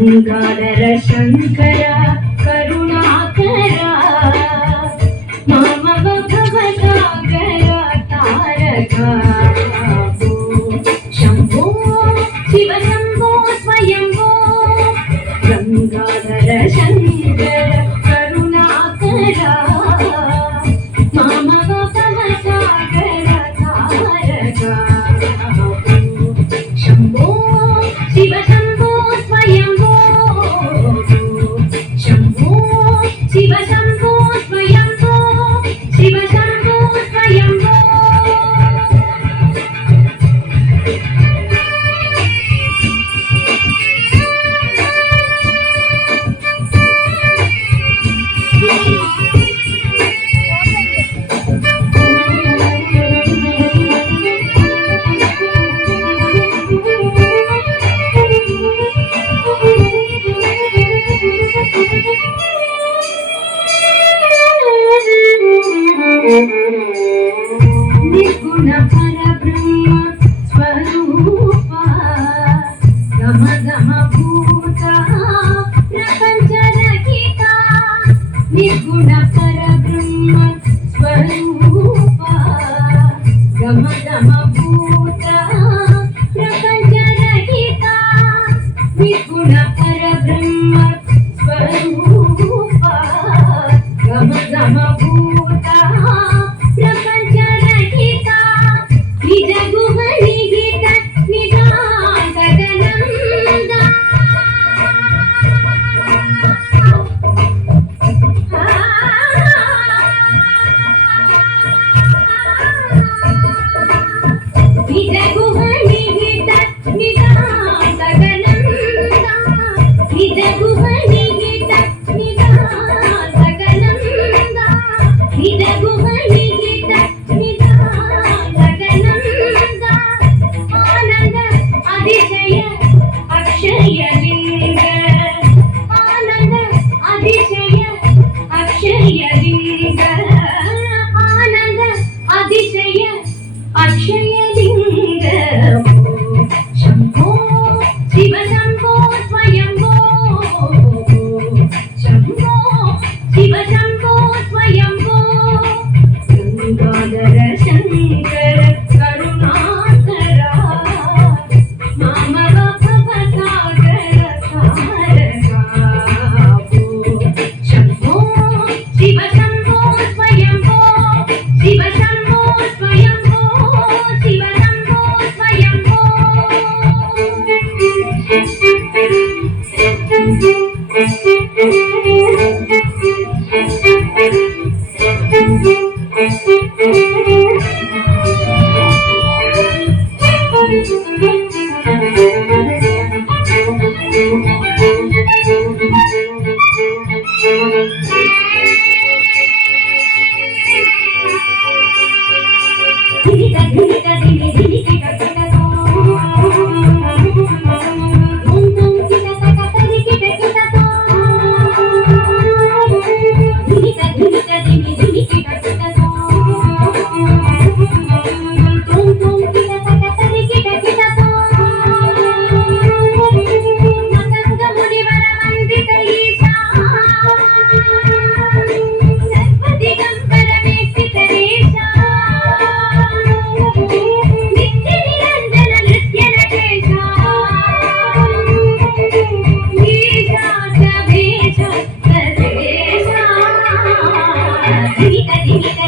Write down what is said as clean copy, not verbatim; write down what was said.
गंगाधर शंकर करुणाकरा मम भवसागर तारका शंभो शिव शंभो स्वयंभो गंगाधर शंकर करुणाकरा मम भवसागर तारका शंभो शिव शंभो स्वयंभो शंभो शिव शंभो स्वयंभो शिव शंभो स्वयंभो निर्गुण परब्रह्म स्वरूपा गम गम भूता प्रपंच रहिता निर्गुण परब्रह्म स्वरूपा गम गम भूता प्रपंच रहिता निर्गुण परब्रह्म स्वरूपा गम गम भूता प्रपंच रहिता निज गुह निहित निदान गगनंदा निज गुह निहित निदान गगनंदा निज गुह निहित निदान गगनंदा निज गुह निहित निदान गगनंदा आनंद अतिशय अक्षय लिंग आनंद अतिशय अक्षय लिंग आनंद अतिशय अक्षय लिंग शंभो शिव शंभो स्वयंभो शंभो शिव शंभो स्वयंभो गंगाधर शंकर करुणाकरा मम भवसागर तारका దిమి దిమి కిట కిట తో తుం తుం కిట తక తరి కిట కిట తో మతంగ మునివర వందిత ఈశా సర్వదిగంబర వేసితరేశా నిత్య నిరంజన నృత్య నటేశా ఈశా సభేశ సర్వేశా దివిక దివిక